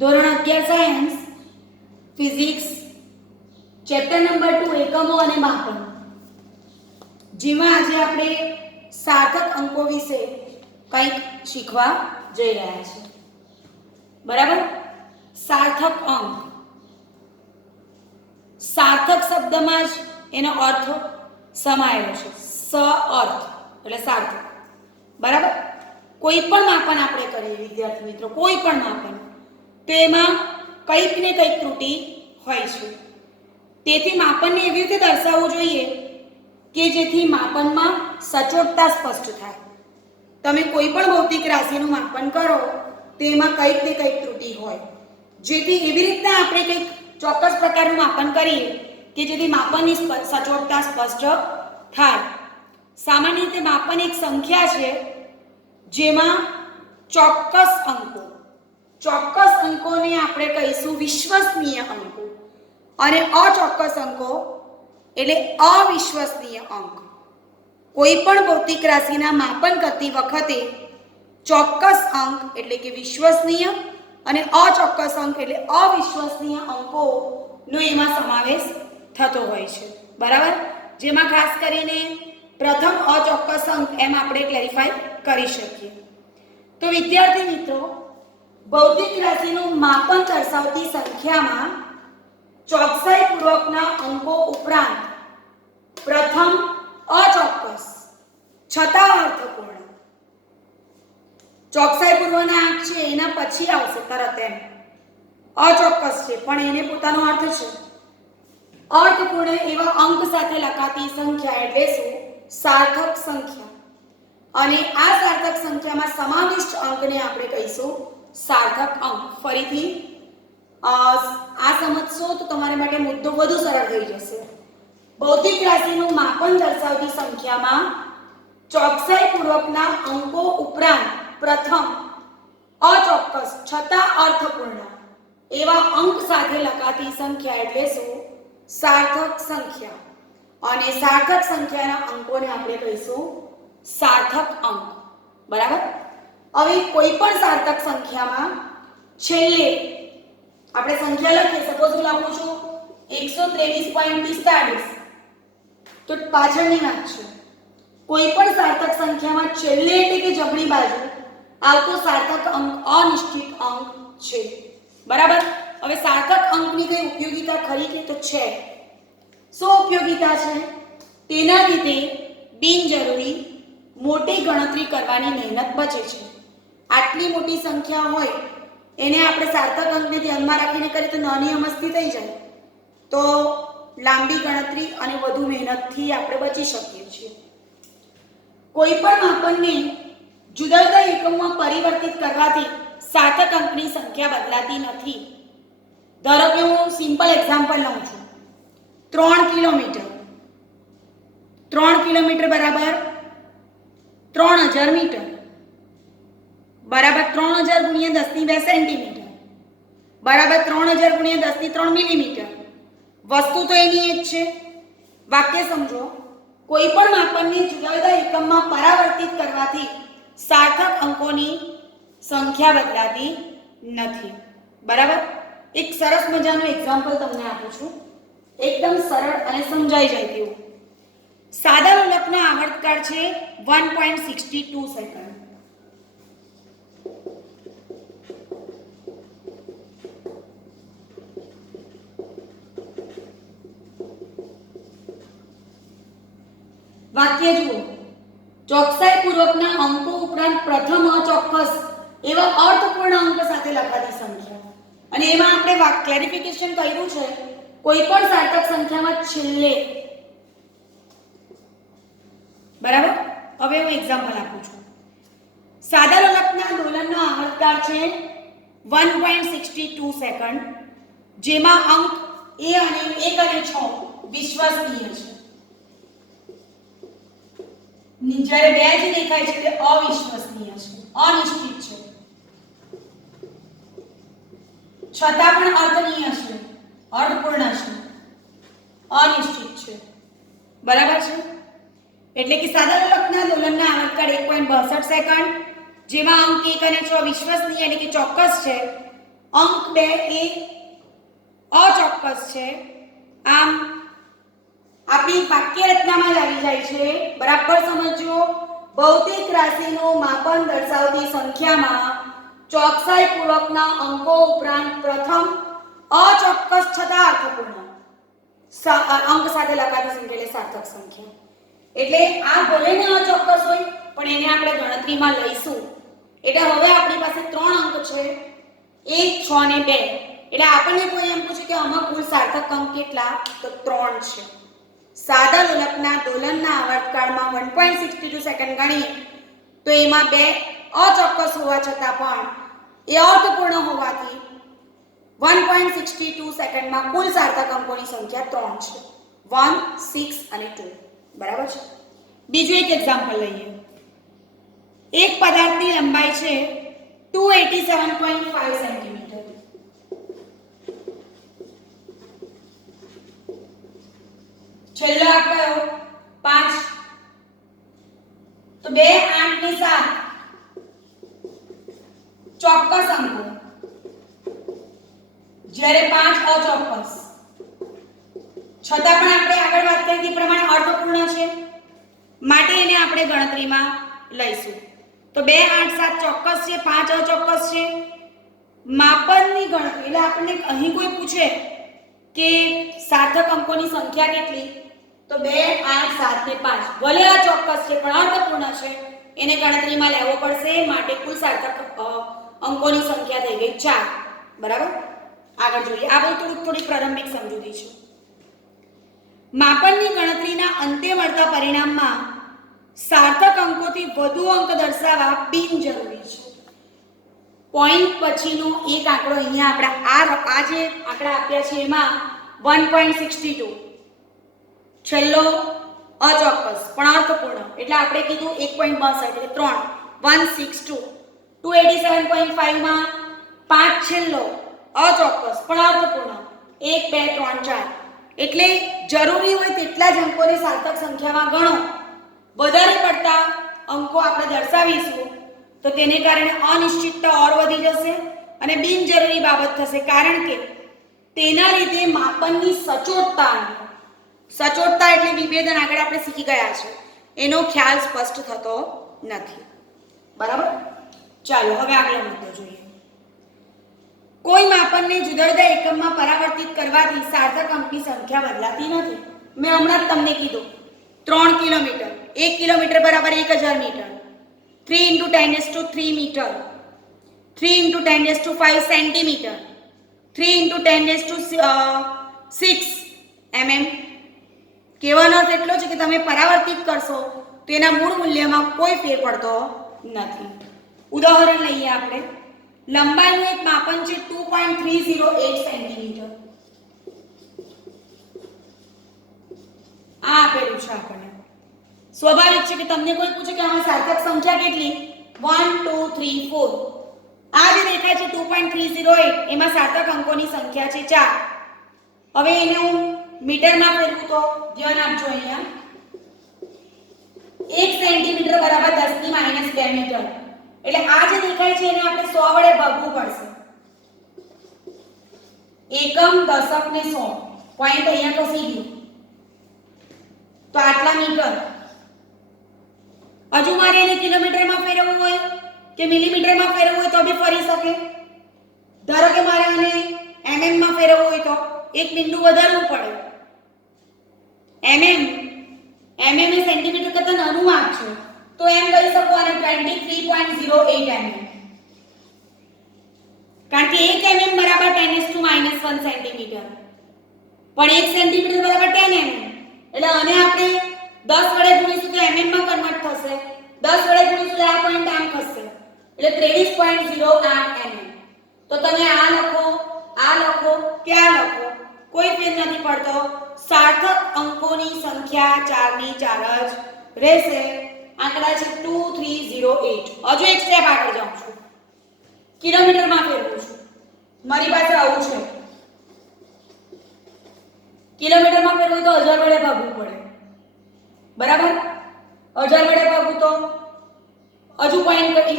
ધોરણ 11 science physics chapter number 2 એકમો અને માપન, જેમાં આજે આપણે સાર્થક અંકો વિશે કંઈક શીખવા જઈ રહ્યા છીએ. બરાબર. સાર્થક અંક, સાર્થક શબ્દમાં જ એનો અર્થ સમાયેલો છે. સઅર્થ એટલે સાર્થક. બરાબર. કોઈ પણ માપન આપણે કરીએ વિદ્યાર્થી મિત્રો, કોઈ પણ માપન, તો એમાં કંઈક ને કંઈક ત્રુટિ હોય છે. તેથી માપનને એવી રીતે દર્શાવવું જોઈએ કે જેથી માપનમાં સચોટતા સ્પષ્ટ થાય. તમે કોઈ પણ ભૌતિક રાશિનું માપન કરો તેમાં કંઈક ને કંઈક ત્રુટિ હોય, જેથી એવી રીતના આપણે કંઈક ચોક્કસ પ્રકારનું માપન કરીએ કે જેથી માપનની સચોટતા સ્પષ્ટ થાય. સામાન્ય રીતે માપન એક સંખ્યા છે જેમાં ચોક્કસ અંકોને આપણે કહીશું વિશ્વસનીય અંકો, અને અચોક્કસ અંકો એટલે અવિશ્વસનીય અંક. કોઈ પણ ભૌતિક રાશિના માપન કરતી વખતે ચોક્કસ અંક એટલે કે વિશ્વસનીય અને અચોક્કસ અંક એટલે અવિશ્વસનીય અંકોનો એમાં સમાવેશ થતો હોય છે. બરાબર. જેમાં ખાસ કરીને પ્રથમ અચોક્કસ અંક એમ આપણે ક્લેરિફાઈ કરી શકીએ. તો વિદ્યાર્થી મિત્રો, ભૌતિક રાશિનું માપન દર્શાવતી સંખ્યામાં ચોકસાઈપૂર્વકના અંકો ઉપરાંત પ્રથમ અચોક્કસ છતાં અર્થપૂર્ણ, ચોકસાઈપૂર્વકના અંક છે એના પછી આવશે તરત, એમ અચોક્કસ છે પણ એને પોતાનો અર્થ છે. અર્થપૂર્ણ એવા અંક સાથે લખાતી સંખ્યા એટલે શું? સાર્થક સંખ્યા. અને આ સાર્થક સંખ્યામાં સમાવિષ્ટ અંકને આપણે કહીશું સાર્થક અંક. ફરીથી આ સમજશો તો તમારા માટે મુદ્દો વધુ સરળ થઈ જશે. ભૌતિક રાશિનું માપન દર્શાવતી સંખ્યામાં ચોકસાઈપૂર્વકના અંકો ઉપરાંત પ્રથમ અચોક્કસ છતાં અર્થપૂર્ણ એવા અંક સાથે લખાતી સંખ્યા એટલે શું? સાર્થક સંખ્યા. અને સાર્થક સંખ્યાના અંકોને આપણે કહીશું સાર્થક અંક. બરાબર. હવે કોઈ પણ સાર્થક સંખ્યામાં છેલ્લે આપણે સંખ્યા લખીએ, સપોઝ હું લખું છું 123.45, તો પાછળની વાત છે. કોઈ પણ સાર્થક સંખ્યામાં છેલ્લે એટલે કે જમણી બાજુ આવતો સાર્થક અંક અનિશ્ચિત અંક છે. બરાબર. હવે સાર્થક અંકની કઈ ઉપયોગિતા ખરી કે? તો છે. શું ઉપયોગિતા છે? તેના લીધે બિનજરૂરી મોટી ગણતરી કરવાની મહેનત બચે છે. આટલી મોટી સંખ્યા હોય એને આપણે સાર્થક અંકને ધ્યાનમાં રાખીને કરીએ તો નાની અમસ્તી થઈ જાય, તો લાંબી ગણતરી અને વધુ મહેનતથી આપણે બચી શકીએ છીએ. કોઈ પણ માપનને જુદા જુદા એકમમાં પરિવર્તિત કરવાથી સાર્થક અંકની સંખ્યા બદલાતી નથી. ધારો કે હું સિમ્પલ એક્ઝામ્પલ લઉં છું. 3 કિલોમીટર બરાબર 3000 મીટર બરાબર 3000 ગુણ્યા 10 ની 2 સેન્ટીમીટર બરાબર 3000 ગુણ્યા 10 ની 3 મિલીમીટર. વસ્તુ તો એની જ છે. વાક્ય સમજો. કોઈ પણ માપનને જુદા જુદા એકમમાં પરાવર્તિત કરવાથી સાર્થક અંકોની સંખ્યા બદલાતી નથી. બરાબર. એક સરસ મજાનું એક્ઝામ્પલ તમને આપું છું, એકદમ સરળ અને સમજાઈ જાય તેવું. સાદા લોલકનો આવર્તકાળ છે 1.62 સેકન્ડ. વાક્ય જુઓ. ચોકસાઈપૂર્વકના અંકો ઉપરાંત પ્રથમ અચોક્કસ એવા અર્થપૂર્ણ અંક સાથે લખાતી સંખ્યા. અને એમાં આપણે ક્લેરિફિકેશન કર્યું છે કોઈ પણ સાર્થક સંખ્યામાં છેલ્લે. બરાબર. હવે હું એક્ઝામ્પલ આપું છું. સાદા લોલકના દોલનનો આવર્તકાળ છે 1.62 સેકન્ડ, જેમાં અંક 1 અને 6 વિશ્વસનીય છે. જ્યારે 2 જે દેખાય છે તે અવિશ્વસનીય છે, અનિશ્ચિત છે, છતાં પણ અર્થનીય છે, અર્થપૂર્ણ છે, અનિશ્ચિત છે. બરાબર છે. એટલે કે સાદા લોલકના દોલનના આવર્તકાળ 1.62 સેકન્ડ, જેમાં અંક 1 અને 6 વિશ્વસનીય એટલે કે ચોક્કસ છે, અંક 2 એ અચોક્કસ છે, આમ આપણી વાક્ય રચનામાં જ આવી જાય છે. બરાબર સમજો. ભૌતિક રાશિનું માપન દર્શાવતી સંખ્યામાં ચોકસાઈપૂર્વકના અંકો ઉપરાંત પ્રથમ અચોક્કસ છતાં અર્થપૂર્ણ અંક સાથે લખાતી સંખ્યા એટલે સાર્થક સંખ્યા. એટલે આ ભલે ને અચોક્કસ હોય પણ એને આપણે ગણતરીમાં લઈશું. એટલે હવે આપણી પાસે 3 અંક છે, 1, 6 અને 2. એટલે આપણને કોઈ એમ પૂછે કે આમાં કુલ સાર્થક અંક કેટલા, તો 3 છે. સાદા લોલકના દોલનના આવર્તકાળમાં 1.62 સેકન્ડ ગણીએ તો એમાં 2 અચોક્કસ હોવા છતાં પણ એ અર્થપૂર્ણ હોવાથી 1.62 સેકન્ડમાં કુલ સાર્થક અંકોની સંખ્યા 3 છે, 1, 6 અને 2. બરાબર છે. બીજું એક એક્ઝામ્પલ લઈએ. એક પદાર્થની લંબાઈ છે 287.5 સેન્ટીમીટર. છેલ્લો આંક કયો, 5. તો 2, 8 ને 7 ચોક્કસ અંકો, જ્યારે 5 અચોક્કસ. છતાં પણ આપણે આગળ વાત કરી પ્રમાણે અર્થપૂર્ણ છે માટે એને આપણે ગણતરીમાં લઈશું. તો 2, 8, 7 ચોક્કસ છે, 5 અચોક્કસ છે. માપનની ગણતરી એટલે આપણને અહીં કોઈ પૂછે કે સાર્થક અંકોની સંખ્યા કેટલી, તો 2, 8, 7 ને 5 ભલે અચોક્કસ છે પણ અર્થપૂર્ણ છે, એને ગણતરીમાં લેવો પડશે. માટે કુલ સાર્થક અંકોની સંખ્યા થઈ ગઈ 4. બરાબર. આગળ જોઈએ. આ બધું થોડી પ્રારંભિક સમજૂતી છે. માપનની ગણતરીના અંતે મળતા પરિણામમાં સાર્થક અંકોથી વધુ અંક દર્શાવવા બિનજરૂરી છે. પોઈન્ટ પછીનો એક આંકડો અહીંયા આપણે આ જે આંકડા આપ્યા છે એમાં 1.62 છેલ્લો અચોક્કસ પણ અર્થપૂર્ણ એટલે આપણે કીધું 1.62 એટલે 3 162. 287.5 માં 5 છેલ્લો અચોક્કસ પણ અર્થપૂર્ણ 1 2 3 4. એટલે જરૂરી હોય તેટલા જ અંકોને સાર્થક સંખ્યામાં ગણો. વધારે પડતા અંકો આપણે દર્શાવીશું તો તેને કારણે અનિશ્ચિતતા ઓર વધી જશે અને બિનજરૂરી બાબત થશે. કારણ કે તેના લીધે માપનની સચોટતા એટલે વિભેદન આગળ આપણે શીખી ગયા છે એનો ખ્યાલ સ્પષ્ટ થતો નથી. બરાબર. ચાલો હવે આગળ મુદ્દો જોઈએ. કોઈ માપનને જુદા જુદા એકમમાં પરાવર્તિત કરવાથી સાર્થક અંકની સંખ્યા બદલાતી નથી. મેં હમણાં જ તમને કીધું 3 કિલોમીટર, 1 કિલોમીટર બરાબર 1000 મીટર, 3 × 10⁻³ મીટર, 3 × 10⁵ સેન્ટીમીટર, 3 × 10⁶ mm. કહેવાનો અર્થ એટલો છે કે તમે પરાવર્તિત કરશો તો એના મૂળ મૂલ્યમાં કોઈ ફેર પડતો નથી. ઉદાહરણ લઈએ આપણે. લંબાઈનું એક માપન છે 2.308 સેન્ટીમીટર. આ આપેલું છે આપણને. સ્વાભાવિક છે કે તમને કોઈ પૂછે કે આમાં સાર્થક સંખ્યા કેટલી, 1 2 3 4. આ જે દેખાય છે 2.308 એમાં સાર્થક અંકોની સંખ્યા છે 4. હવે એને હું મીટરમાં ફેરવું તો ધ્યાન આપજો. અહીંયા 1 સેન્ટીમીટર બરાબર 10⁻² મીટર. એટલે આ જે દેખાય છે એને આપણે 100 વડે ભાગવું પડશે. એકમ, દશક ને 100. પોઈન્ટ અહીંયા ખસી ગયો તો આટલા મીટર. હજુ મારે એને કિલોમીટરમાં ફેરવવું હોય કે મિલીમીટરમાં ફેરવવું હોય તો બી ફરી શકે. ધારો કે મારે આને mm માં ફેરવવું હોય તો એક બિંદુ વધારવું પડે. mm એ સેન્ટીમીટર કરતા નાનું માપ છે તો એમ કહી શકો અને 23.08 mm. કારણ કે 1 mm બરાબર 10⁻⁻1 સેન્ટીમીટર પણ 1 સેન્ટીમીટર બરાબર 10 mm. એટલે આને આપણે 10 વડે ગુણીશું તો mm માં કન્વર્ટ થશે. 10 વડે ગુણીશું તો આ પોઈન્ટ આમ ખસશે એટલે 23.08 mm. તો તમે આ લખો કે આ લખો કોઈ ફેર નથી પડતો. સાર્થક અંકોની સંખ્યા 4 ની 4 જ રહેશે. આંકડા છે 2308. હજુ એક સ્ટેપ આગળ જાઉં છું. કિલોમીટરમાં ફેરવું છું. મારી પાસે આવું છે. કિલોમીટરમાં ફેરવું તો 1000 વડે ભાગવું પડે. બરાબર. 1000 વડે ભાગવું તો હજુ પોઈન્ટ × 10⁻³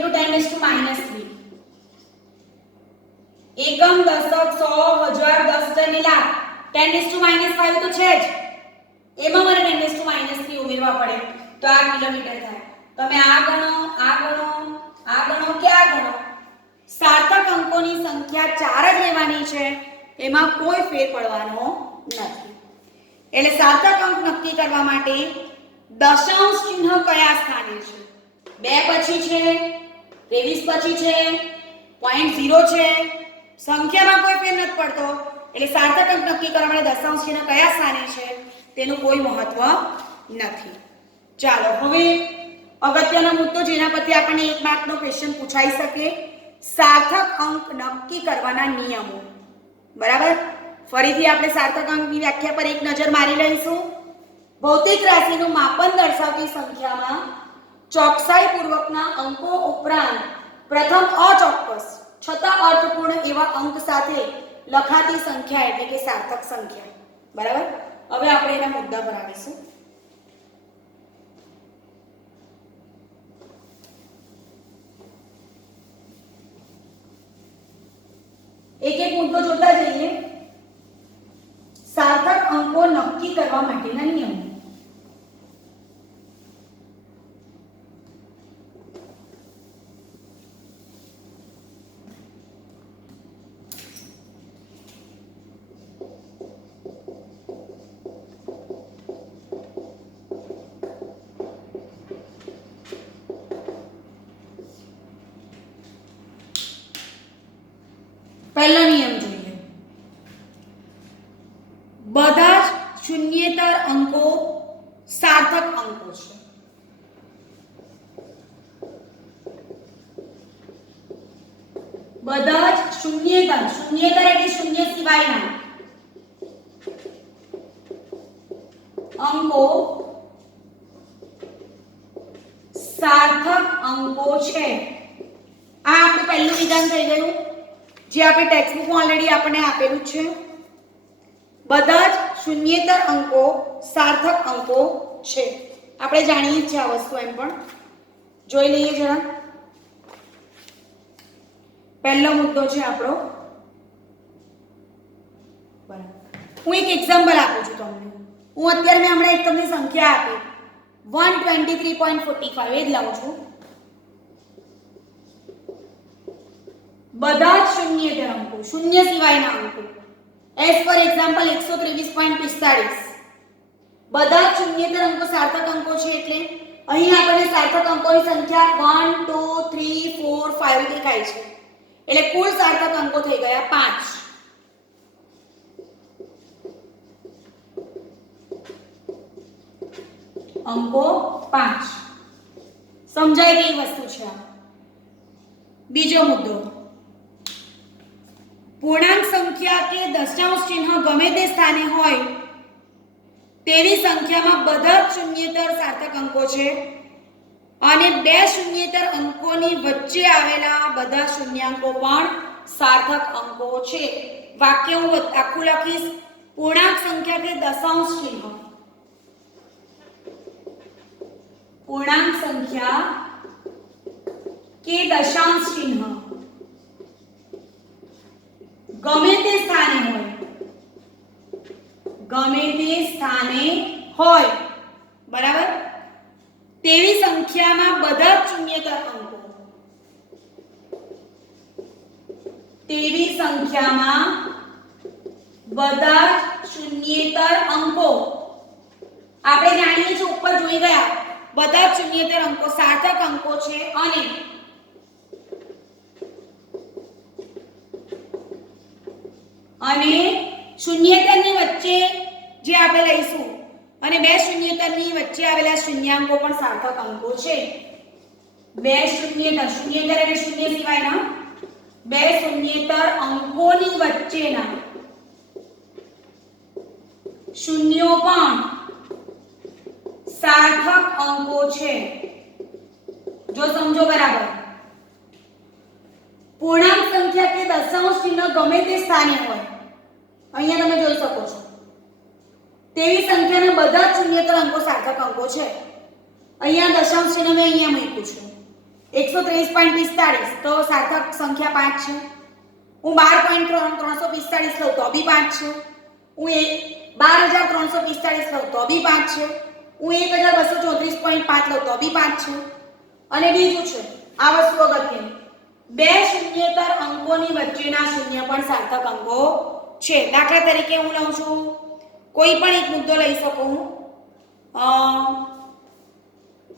એકમ, દશક, 100, 1000, 10,000 ને લાખ 10⁻⁻5 તો છે જ, એમાં મને 10⁻³ ઉમેરવા પડે તો આ કિલોમીટર થાય. તમે આ ગણો, આ ગણો, આ ગણો કે આ ગણો, સાર્થક અંકોની સંખ્યા 4 જ લેવાની છે, એમાં કોઈ ફેર પડવાનો નથી. એટલે સાર્થક અંક નક્કી કરવા માટે દશાંશ ચિહ્ન કયા સ્થાને છે? 2 પછી છે, 23 પછી છે, 0.0 છે, સંખ્યામાં કોઈ ફેર નથી પડતો. એટલે સાર્થક અંક નક્કી કરવા માટે દશાંશ ચિહ્ન કયા સ્થાને છે તેનું કોઈ મહત્વ નથી. ચાલો હવે અગત્યનો મુદ્દો જેના પરથી આપણને 1 માર્કનો ક્વેશ્ચન પૂછાઈ શકે, સાર્થક અંક નક્કી કરવાના નિયમો. બરાબર, ફરીથી આપણે સાર્થક અંકની વ્યાખ્યા પર એક નજર મારી લઈશું. ભૌતિક રાશિનું માપન દર્શાવતી સંખ્યામાં ચોકસાઈપૂર્વકના અંકો ઉપરાંત પ્રથમ અચોક્કસ છતાં અર્થપૂર્ણ એવા અંક સાથે લખાતી સંખ્યા એટલે કે સાર્થક સંખ્યા. બરાબર, હવે આપણે એના મુદ્દા પર આવીશું. એક એક મુદ્દો જોતા જઈએ. સાર્થક અંકો નક્કી કરવા માટેના નિયમો. પહેલો નિયમ જોઈએ. બધા જ શૂન્યેતર અંકો સાર્થક અંકો છે. બધા જ શૂન્યેતર એટલે શૂન્ય સિવાયના અંકો સાર્થક અંકો છે. આ આપણું પહેલું વિધાન થઈ ગયું જે આપણે ટેક્સ્ટબુકમાં ઓલરેડી આપણને આપેલું છે. બધા જ શૂન્યેતર અંકો સાર્થક અંકો છે. આપણે જાણીએ છીએ આ વસ્તુ, એમ પણ જોઈ લઈએ જરા. પહેલો મુદ્દો છે આપણો. બરાબર, હું એક એક્ઝામ્પલ આપું છું તમને. હું અત્યારે મેં હમણાં એક તમને સંખ્યા આપી 123.45 એ જ લાવું છું. બધા જ શૂન્યેતર અંકો, શૂન્ય સિવાયના અંકો, એઝ પર એક્ઝામ્પલ 123.45. બધા જ શૂન્યેતર અંકો સાર્થક અંકો છે. એટલે અહીં આપણને સાર્થક અંકોની સંખ્યા 1 2 3 4 5 દેખાય છે. એટલે કુલ સાર્થક અંકો થઈ ગયા 5. અંકો 5. સમજાય ગઈ વસ્તુ છે આ. બીજો મુદ્દો, પૂર્ણાંક સંખ્યા કે દશાંશ ચિહ્ન ગમે તે સ્થાને હોય તેવી સંખ્યામાં બધા જ શૂન્યેતર સાર્થક અંકો છે અને બે શૂન્યેતર અંકોની વચ્ચે આવેલા બધા શૂન્યાંકો પણ સાર્થક અંકો છે. વાક્ય હું આખું લખીશ. પૂર્ણાંક સંખ્યા કે દશાંશ ચિહ્ન, પૂર્ણાંક સંખ્યા કે દશાંશ ચિહ્ન ગમે તે સ્થાને હોય, બરાબર, તેવી સંખ્યામાં બધા જ શૂન્યેતર અંકો, તેવી સંખ્યામાં બધા જ શૂન્યેતર અંકો આપણે જાણીએ છીએ, ઉપર જોઈ ગયા, બધા જ શૂન્યેતર અંકો સાર્થક અંકો છે અને શૂન્યેતરની વચ્ચે જે આપણે લઈશું અને બે શૂન્યેતરની વચ્ચે આવેલા શૂન્યાંકો પણ સાર્થક અંકો છે. બે શૂન્યેતર એટલે શૂન્ય સિવાયના બે શૂન્યેતર અંકોની વચ્ચેના શૂન્યો પણ સાર્થક અંકો છે. જો સમજો બરાબર. પૂર્ણાંક સંખ્યા કે દશાંશ ચિહ્ન ગમે તે સ્થાને હોય, અહીંયા તમે જોઈ શકો છો, તેવી સંખ્યાના બધા જ શૂન્યેતર અંકો સાર્થક અંકો છે. અહીંયા દશાંશ ચિહ્ન મેં અહીંયા મૂક્યું છે 123.45 તો સાર્થક સંખ્યા 5 છે. હું 12.345 લઉં તો બી 5 છે. હું 12,345 લઉં તો બી 5 છે. હું 1,234.5 લઉં તો બી 5 છે. અને બીજું છે આ વસ્તુ અગત્યની, બે શૂન્યેતર અંકોની વચ્ચેના શૂન્ય પણ સાર્થક અંકો છે. દાખલા તરીકે હું લઉં છું, કોઈ પણ એક મુદ્દો લઈ શકું,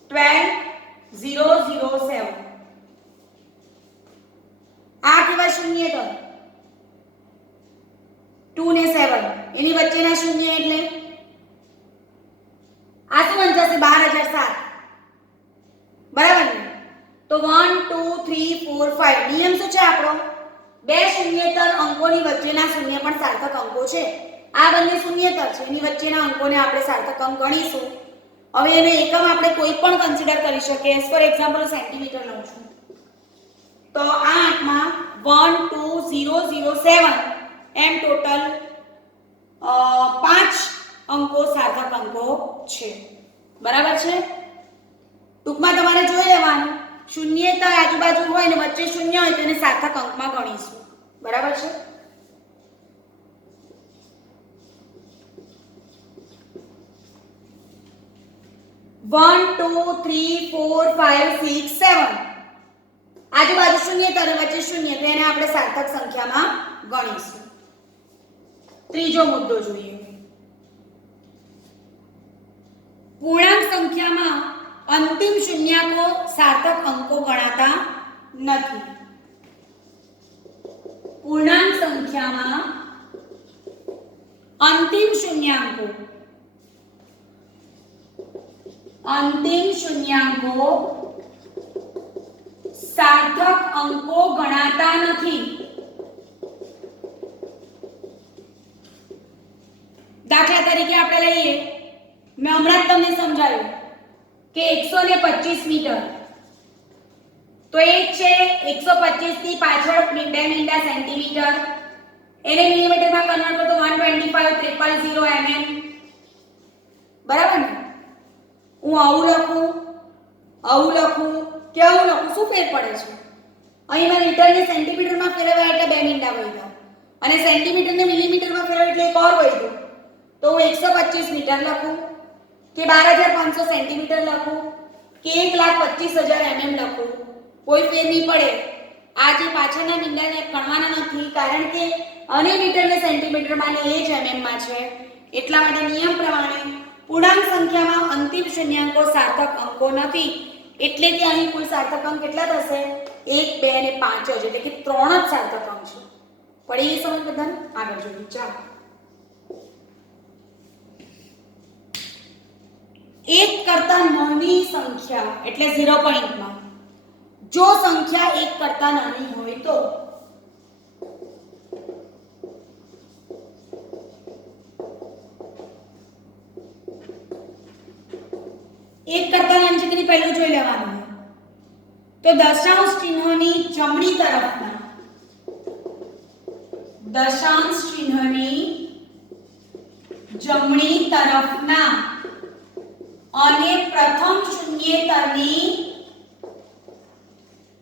12007. આ કેવા શૂન્યેતર? 2 ને 7 એની વચ્ચેના શૂન્ય એટલે આ શું બનશે? 12,007. બરાબર ને? તો 1 2 3 4 5 નિયમ શું છે આપણો? બે શૂન્યેતર અંકોની વચ્ચેના શૂન્ય પણ સાર્થક અંકો છે. આ બંને શૂન્યેતર છે, એની વચ્ચેના અંકોને આપણે સાર્થક અંક ગણીશું. હવે એને એકમ આપણે કોઈ પણ કન્સિડર કરી શકીએ. ફોર એક્ઝામ્પલ સેન્ટીમીટર લઉં છું, તો આ આંકમાં 12007 એમ ટોટલ 5 અંકો સાર્થક અંકો છે. બરાબર છે? ટૂંકમાં તમારે જોઈ લેવાનું, શૂન્યેતર આજુબાજુ હોય ને વચ્ચે શૂન્ય હોય તેને સાર્થક અંકમાં ગણીશું. બરાબર છે? વન ટુ થ્રી ફોર 5 6 7 આજુબાજુ શૂન્યેતર વચ્ચે શૂન્ય, તેને આપણે સાર્થક સંખ્યામાં ગણીશું. ત્રીજો મુદ્દો જોઈએ. પૂર્ણાંક સંખ્યામાં અંતિમ શૂન્યાંકો સાર્થક અંકો ગણાતા નથી. પૂર્ણાંક સંખ્યામાં અંતિમ શૂન્યાંકો સાર્થક અંકો ગણાતા નથી. દાખલા તરીકે આપણે લઈએ, મેં હમણાં જ તમને સમજાવ્યું કે 125 મીટર, તો એક છે 125 ની પાછળ 2 મીંડા સેન્ટીમીટર, એને મિલીમીટરમાં કન્વર્ટ કરો તો 125,300 mm. બરાબર ને? હું આવું લખું કે આવું લખું, શું ફેર પડે છે? અહીં મેં મીટરને સેન્ટીમીટરમાં ફેરવ્યા એટલે 2 મીંડા વધ્યા, અને સેન્ટીમીટરને મિલીમીટરમાં ફેરવ્યા એટલે એક ઓર વધ્યું. તો હું 125 મીટર લખું કે 12,500 સેન્ટીમીટર લખું કે 1,25,000 mm લખું, કોઈ ફેર નહીં પડે. આ જે પાછળના મીંડાને ગણવાના નથી, કારણ કે અને મીટરને સેન્ટીમીટરમાં ને એ જ mm માં છે. એટલા માટે નિયમ પ્રમાણે પૂર્ણાંક સંખ્યામાં અંતિમ શૂન્યાંકો સાર્થક અંકો નથી. એટલે કે અહીં કુલ સાર્થક અંક કેટલા થશે? 1 2 અને 5 જ, એટલે કે 3 જ સાર્થક અંક છે. પડી એ સમજ બધાને? આગળ જોઈએ. ચાલો, એક કરતા નાની સંખ્યા એટલે 0 પોઈન્ટમાં જો સંખ્યા 1 કરતા નાની હોય તો એક કરતા નાની છે પહેલું જોઈ લેવાનું. તો દશાંશ ચિહ્નની જમણી તરફના અને પ્રથમ શૂન્યેતરની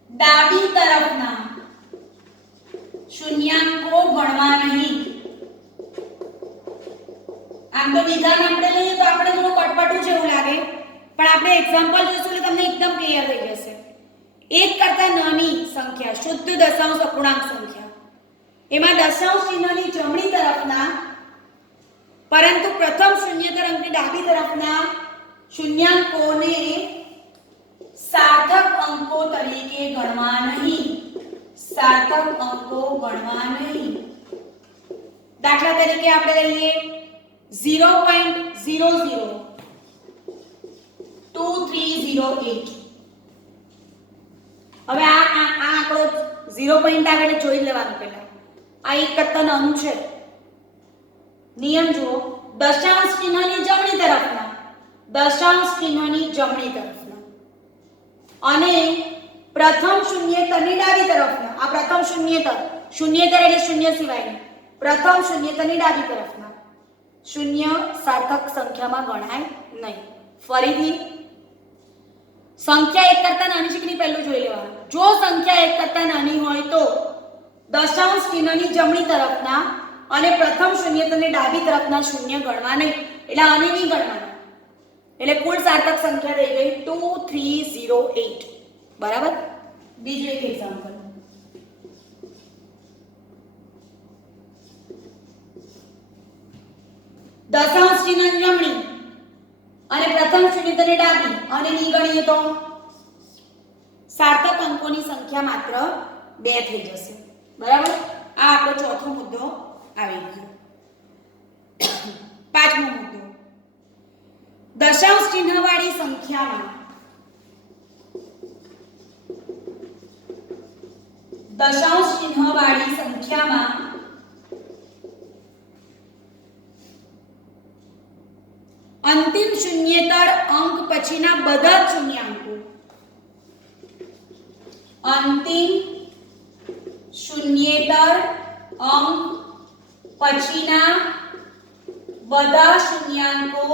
ડાબી તરફના શૂન્યાંકો ગણવા નહીં. આમ તો વિધાન આપણે લઈએ તો આપણે થોડું કટપટું જેવું લાગે, પણ આપણે એક્ઝામ્પલ જોઈશું એટલે તમને એકદમ ક્લિયર થઈ જશે. એક કરતા નાની સંખ્યા શુદ્ધ દશાંશ અપૂર્ણાંક સંખ્યા, એમાં દશાંશ ચિહ્નની જમણી તરફના પરંતુ પ્રથમ શૂન્યેતર અંકની ડાબી તરફના શૂન્યાંકોને સાર્થક અંકો તરીકે ગણવા નહીં. દાખલા તરીકે આપણે લઈએ 0.002308. હવે આ આંકડો 0 પોઈન્ટ આગળ જોઈ લેવાનું. પહેલા આ એક કરતા નાનું છે. નિયમ જુઓ, દશાંશ ચિહ્નની જમણી તરફના અને પ્રથમ શૂન્યેતરની ડાબી તરફના. આ પ્રથમ શૂન્યેતર એટલે શૂન્ય સિવાયની. પ્રથમ શૂન્યેતરની ડાબી તરફના શૂન્ય સાર્થક સંખ્યામાં ગણાય નહીં. ફરીથી, સંખ્યા 1 કરતા નાની છે કે નહીં પહેલું જોઈ લેવાનું. જો સંખ્યા 1 કરતા નાની હોય તો દશાંશ ચિહ્નની જમણી તરફના અને પ્રથમ શૂન્યતની ડાબી તરફના શૂન્ય ગણવા નહીં, એટલે આને નહીં ગણવાના. એટલે કુલ સાર્થક સંખ્યા થઈ ગઈ 2308. બરાબર. બીજું એક એક્ઝામ્પલ, દશાંશ ચિહ્નની જમણી અને પ્રથમ શૂન્યતની ડાબી અને નહીં ગણીએ તો સાર્થક અંકોની સંખ્યા માત્ર 2 થઈ જશે. બરાબર. આ આપણો ચોથો મુદ્દો આવી ગયો. પાંચમો મુદ્દો, દશાંશ ચિહ્નવાળી સંખ્યામાં અંતિમ શૂન્યેતર અંક પછીના બધા જ શૂન્યાંકો, અંતિમ શૂન્યેતર અંક પછીના બધા શૂન્યાંકો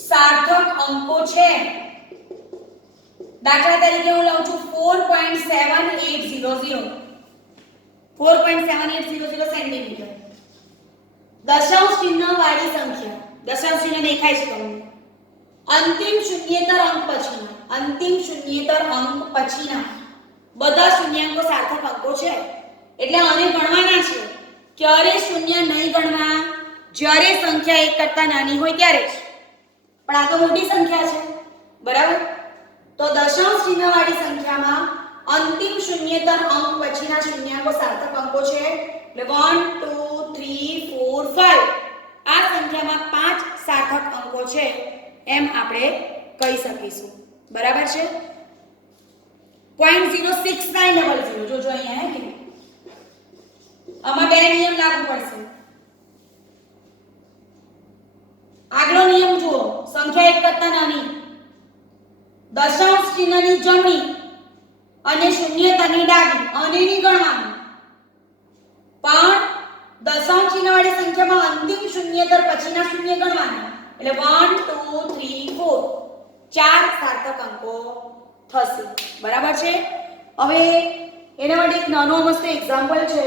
સાર્થક અંકો છે. દાખલા તરીકે હું લઉં છું 4.7800 સેન્ટીમીટર. દશાંશ ચિહ્ન વાળી સંખ્યા, દશાંશ ચિહ્ન દેખાય છે તમને, અંતિમ શૂન્યેતર અંક પછીના બધા શૂન્યાંકો સાર્થક અંકો છે. એટલે આને ગણવાના છે. ક્યારે શૂન્ય નહીં ગણવા? જ્યારે સંખ્યા 1 કરતા નાની હોય ત્યારે જ. પણ આ તો મોટી સંખ્યા છે. બરાબર. તો દશાંશ ચિહ્નવાળી સંખ્યામાં અંતિમ શૂન્યેતર અંક પછીના શૂન્યાંકો સાર્થક અંકો છે. એટલે 1 2 3 4 5 આ સંખ્યામાં 5 સાર્થક અંકો છે એમ આપણે કહી શકીશું. બરાબર છે. 0.06900 જોજો અહીંયા હે કે આમાં બે નિયમ લાગુ પડશે. આગલો નિયમ જુઓ, સંખ્યા 1 કરતા નાની, દશાંશ ચિહ્નની જમણી અને શૂન્યતાની ડાબી અને નહીં ગણવાનું. પણ દશાંશ ચિહ્નવાળી સંખ્યામાં અંતિમ શૂન્યેતર પછીના શૂન્ય ગણવાના. એટલે 1 2 3 4 ચાર સાર્થક અંકો થશે. બરાબર છે. હવે એના માટે એક નાનો મસ્ત એક્ઝામ્પલ છે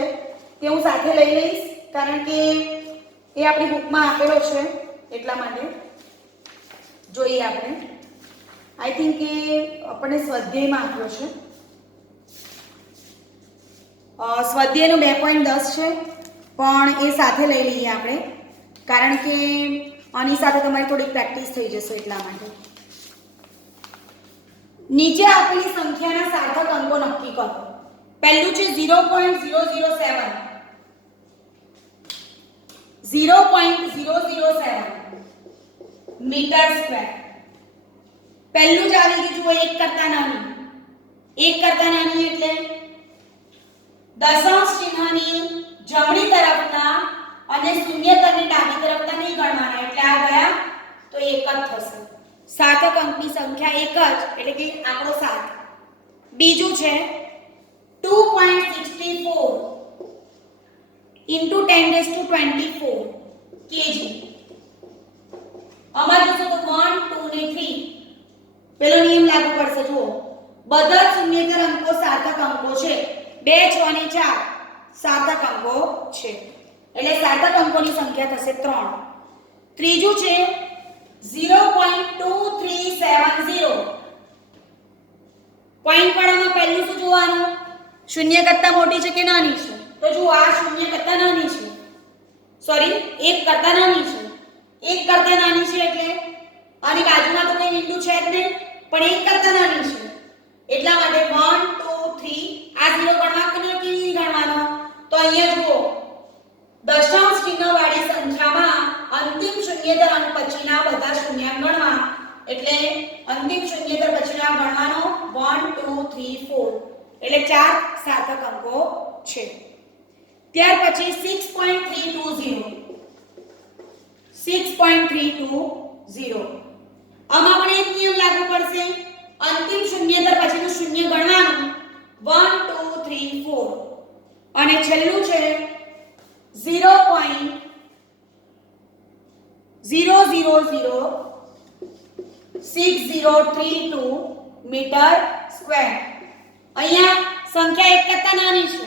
તે હું સાથે લઈ લઈશ, કારણ કે એ આપણી બુકમાં આપેલો છે એટલા માટે જોઈએ આપણે. આઈ થિંક એ આપણને સ્વાધ્યાયમાં આપ્યો છે. સ્વાધ્યાયનો 2.10 છે, પણ એ સાથે લઈ લઈએ આપણે, કારણ કે આની સાથે તમારી થોડીક પ્રેક્ટિસ થઈ જશે એટલા માટે. નીચે આપેલી સંખ્યાના સાર્થક અંકો નક્કી કરો. પહેલું છે 0.007 મીટર સ્ક્વેર. પહેલું જ આવી ગયું. જુઓ, 1 કરતા નાની. 1 કરતા નાની એટલે દશાંશ ચિહ્નની જમણી તરફના અને શૂન્યતરની ડાબી તરફના નહીં ગણવાના. એટલે આ ગયા તો 1 જ થશે. સાર્થક અંકની સંખ્યા 1 જ, એટલે કે આંકડો 7. બીજું છે 2.64 into 10⁻²4 kg. આમાં જોશો તો 1 2 ને 3 પેલો નિયમ લાગુ પડશે. જુઓ, બધા શૂન્યેતર અંકો સાર્થક અંકો છે. 2 6 અને 4 સાર્થક અંકો છે, એટલે સાર્થક અંકોની સંખ્યા થશે 3. ત્રીજું છે 0.2370. પોઈન્ટ વાળામાં પહેલું શું જોવાનું? શૂન્ય કરતા મોટી છે કે નાની છે? તો જુઓ, આ શૂન્ય કરતા નાની છે, સોરી 1 કરતા નાની છે. 1 કરતા નાની છે એટલે આની બાજુમાં તો કઈ બિંદુ છે જ નહીં, પણ 1 કરતા નાની છે એટલા માટે 1 2 3 આ 0 ગણવા કે નહીં ગણવાનો? તો અહીંયા જુઓ, દશાંશ ચિહ્નવાળી સંખ્યામાં અંતિમ શૂન્યેતર અંક પછીના બધા શૂન્યાંક ગણવા. એટલે અંતિમ શૂન્યેતર પછીના ગણવાનો 1 2 3 4, એટલે 4 સાર્થક અંકો છે. ત્યાર પછી 6.320 આમાં પણ એક નિયમ લાગુ પડશે. અંતિમ શૂન્યેતર પછીનું શૂન્ય ગણવાનું 1 2 3 4, અને છેલ્લું છે 0.0006032 મીટર સ્ક્વેર. અહીંયા સંખ્યા 1 કરતા નાની છે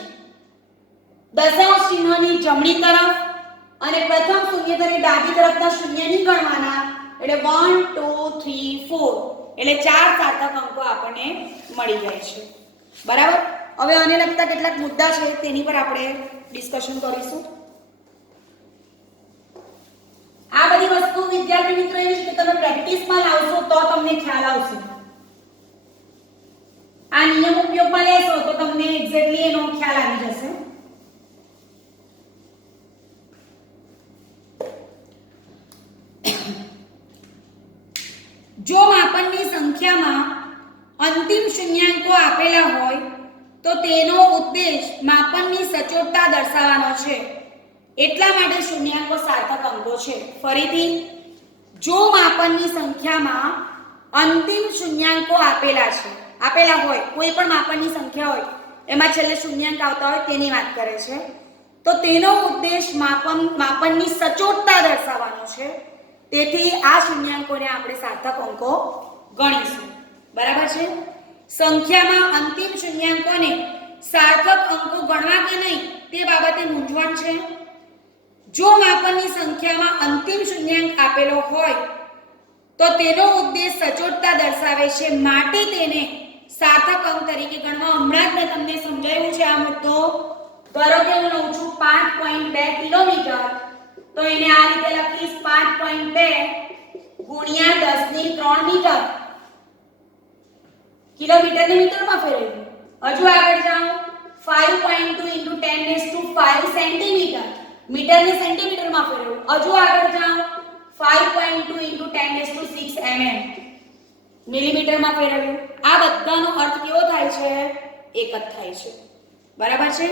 જમણી તરફ અને પ્રથમ શૂન્યતાની ડાબી તરફના શૂન્ય નહીં ગણવાના, એટલે 1 2 3 4 એટલે 4 સાર્થક અંકો આપણને મળી જાય છે. બરાબર. હવે આને લગતા કેટલાક મુદ્દા છે તેની પર આપણે ડિસ્કશન કરીશું. આ બધી વસ્તુ વિદ્યાર્થી મિત્રો એવી છે કે તમે પ્રેક્ટિસમાં લાવશો તો તમને ખ્યાલ આવશે. આ નિયમ ઉપયોગમાં લેશો તો તમને એક્ઝેક્ટલી એનો ખ્યાલ આવી જશે. જો માપનની સંખ્યામાં અંતિમ શૂન્યાંકો આપેલા હોય તો તેનો ઉદ્દેશ માપનની સચોટતા દર્શાવવાનો છે, એટલા માટે શૂન્યાંકો સાર્થક અંકો છે. ફરીથી, જો માપનની સંખ્યામાં અંતિમ શૂન્યાંકો આપેલા હોય, કોઈ પણ માપનની સંખ્યા હોય એમાં છેલ્લે શૂન્યાંક આવતા હોય તેની વાત કરે છે, તો તેનો ઉદ્દેશ માપનની સચોટતા દર્શાવવાનો છે. તેથી આ શૂન્યાંકોને આપણે સાર્થક અંકો ગણીશું. બરાબર છે. સંખ્યામાં અંતિમ શૂન્યાંકોને સાર્થક અંકો ગણવા કે નહીં તે બાબતે મૂંઝવણ છે. જો માપનની સંખ્યામાં અંતિમ શૂન્યાંક આપેલો હોય તો તેનો ઉદ્દેશ સચોટતા દર્શાવે છે, માટે તેને સાર્થક અંક તરીકે ગણવા. હમણાં જ મેં તમને સમજાવ્યું છે આ મુદ્દો. ધારો કે હું લઉં છું 5.2 કિલોમીટર, તો એને આ રીતે લખીશ 5.2 ગુણ્યા 10⁻³ મીટર. કિલોમીટરને મીટરમાં ફેરવ્યું. હજુ આગળ જાઓ 5.2 * 10⁵ સેન્ટીમીટર, મીટરને સેન્ટીમીટરમાં ફેરવ્યું. હજુ આગળ જાઓ 5.2 * 10⁶ mm, મિલીમીટરમાં ફેરવ્યું. આ બધાનો અર્થ કેવો થાય છે? એક જ થાય છે. બરાબર છે.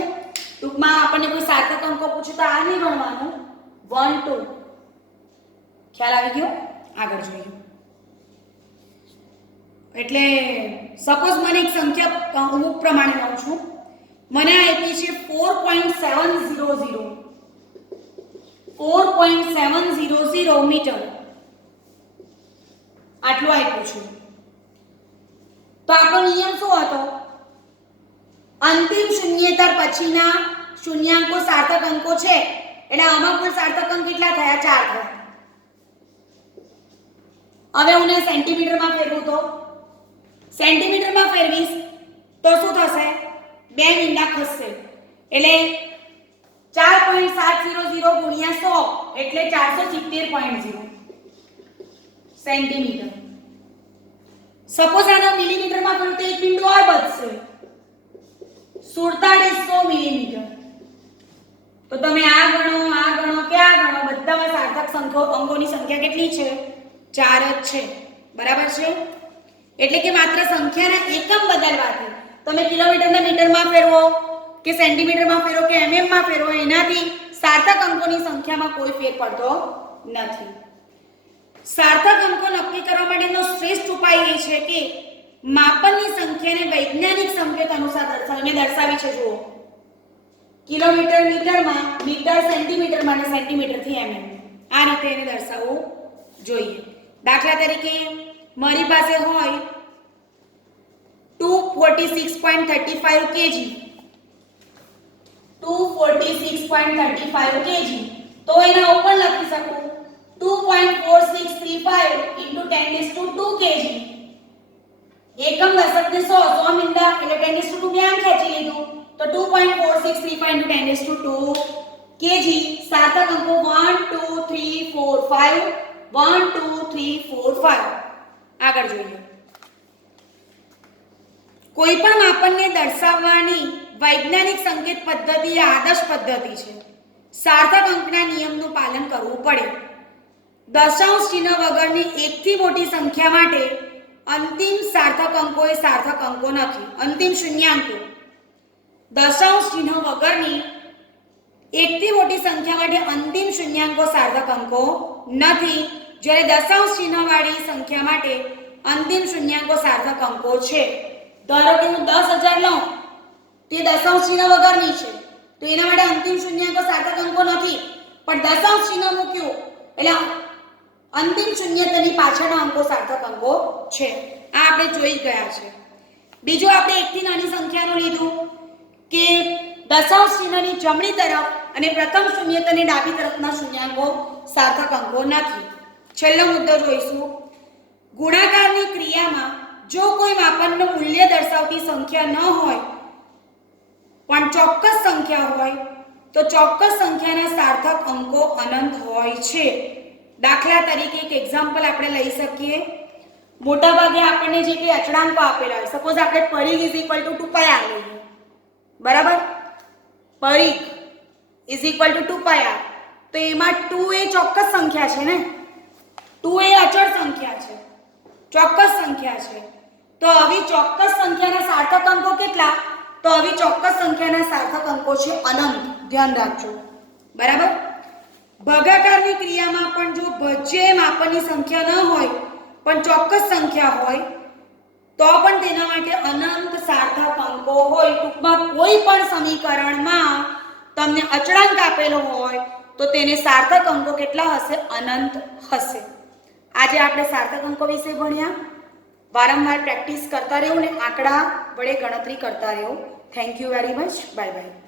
ટૂંકમાં આપણને કોઈ સાર્થક અંકો પૂછે તો આ નહીં ગણવાનું, 1 2. ખ્યાલ આવી ગયો? આગળ જોઈએ. એટલે સપોઝ મને એક સંખ્યા અમુક પ્રમાણે લઉં છું. મને આપી છે 4.700 મીટર, આટલું આપ્યું છે. તો આપણો નિયમ શું હતો? અંતિમ શૂન્યેતર પછીના શૂન્યાંકો સાર્થક અંકો છે, એટલે આમાં કુલ સાર્થક અંક કેટલા થયા? 4 થયા. હવે હું સેન્ટીમીટરમાં ફેરવું તો સેન્ટીમીટરમાં ફેરવીશ તો શું થશે? 2 મીંડા ખસશે, એટલે 4.700 ગુણ્યા 100 એટલે 470.0 સેન્ટીમીટર. સપોઝ આનો મિલીમીટરમાં ફેરવું તો 1 મીંડું ઓર બચશે, 4700 મિલીમીટર. તો તમે આ ગણો કે આ ગણો, બધામાં સાર્થક અંકોની સંખ્યા કેટલી છે? 4 જ છે. બરાબર છે. એટલે કે માત્ર સંખ્યાના એકમ બદલવાથી, તમે કિલોમીટરને મીટરમાં ફેરવો કે સેન્ટીમીટરમાં ફેરવો કે એમએમમાં ફેરવો, એનાથી સાર્થક અંકોની સંખ્યામાં કોઈ ફેર પડતો નથી. સાર્થક અંકો નક્કી કરવા માટેનો શ્રેષ્ઠ ઉપાય એ છે કે માપનની સંખ્યાને વૈજ્ઞાનિક સંકેત અનુસાર દર્શાવી છે. જુઓ, કિલોમીટર મીટરમાં, મીટર સેન્ટીમીટરમાં અને સેન્ટીમીટરથી mm. આ રીતે એને દર્શાવવું જોઈએ. દાખલા તરીકે મારી પાસે હોય 246.35 kg, 246.35 kg, તો એના ઉપર લખી શકું 2.4635 * 10⁻² kg. એકમ દશકને 100 મીંડા એટલે 10⁻² ધ્યાન ખેંચી લીધું, તો 2.4635 * 10⁻² kg. સાર્થક અંકો 1 2 3 4 5, 1 2 3 4 5. આગળ જોઈએ. કોઈ પણ માપનને દર્શાવવાની વૈજ્ઞાનિક સંકેત પદ્ધતિ એ આદર્શ પદ્ધતિ છે. સાર્થક અંકના નિયમનું પાલન કરવું પડે. દશાંશ ચિહ્ન વગરની એકથી મોટી સંખ્યા માટે અંતિમ સાર્થક અંકો એ સાર્થક અંકો નથી. અંતિમ શૂન્યાંકો દશાંશ ચિહ્ન વગરની એકથી મોટી સંખ્યા માટે અંતિમ શૂન્યાંકો સાર્થક અંકો નથી, જ્યારે દશાંશ ચિહ્નવાળી સંખ્યા માટે અંતિમ શૂન્યાંકો સાર્થક અંકો છે. ધારો કે હું 10,000 લઉં, તે દશાંશ ચિહ્ન વગરની છે, તો એના માટે અંતિમ શૂન્યાંકો સાર્થક અંકો નથી. પણ દશાંશ ચિહ્ન મૂક્યું એટલે અંતિમ શૂન્યતાની પાછળના અંકો સાર્થક અંકો છે. આ આપણે જોઈ ગયા છે. બીજું આપણે એકથી નાની સંખ્યાનું લીધું કે દશાંશ ચિહ્નની જમણી તરફ અને પ્રથમ શૂન્યતાની ડાબી તરફના શૂન્યાંકો સાર્થક અંકો નથી. છેલ્લો મુદ્દો જોઈશું. ગુણાકારની ક્રિયામાં જો કોઈ માપનનું મૂલ્ય દર્શાવતી સંખ્યા ન હોય પણ ચોક્કસ સંખ્યા હોય તો ચોક્કસ સંખ્યાના સાર્થક અંકો અનંત હોય છે. દાખલા તરીકે એક એક્ઝામ્પલ આપણે લઈ શકીએ. મોટાભાગે આપણને જે કંઈ અચળાંકો આપેલા હોય, સપોઝ આપણે પરિઘ ઇઝ ઇક્વલ ટુ 2πr લઈએ, બરાબર? પરિઘ ઇઝ ઇક્વલ ટુ 2πr, તો એમાં 2 એ ચોક્કસ સંખ્યા છે ને, 2 એ અચળ સંખ્યા છે, ચોક્કસ સંખ્યા છે. તો આવી ચોક્કસ સંખ્યાના સાર્થક અંકો કેટલા? તો આવી ચોક્કસ સંખ્યાના સાર્થક અંકો છે અનંત. ધ્યાન રાખજો, બરાબર? ભાગાકારની ક્રિયામાં પણ જો ભજ્ય માપનની સંખ્યા ન હોય પણ ચોક્કસ સંખ્યા હોય તો પણ તેના માટે અનંત સાર્થક અંકો હોય. ટૂંકમાં કોઈ પણ સમીકરણમાં તમને અચળાંક આપેલો હોય તો તેને સાર્થક અંકો કેટલા હશે? અનંત હશે. આજે આપણે સાર્થક અંકો વિશે ભણ્યા. વારંવાર પ્રેક્ટિસ કરતા રહેવું ને આંકડા વડે ગણતરી કરતા રહેવું. Thank you very much. Bye bye.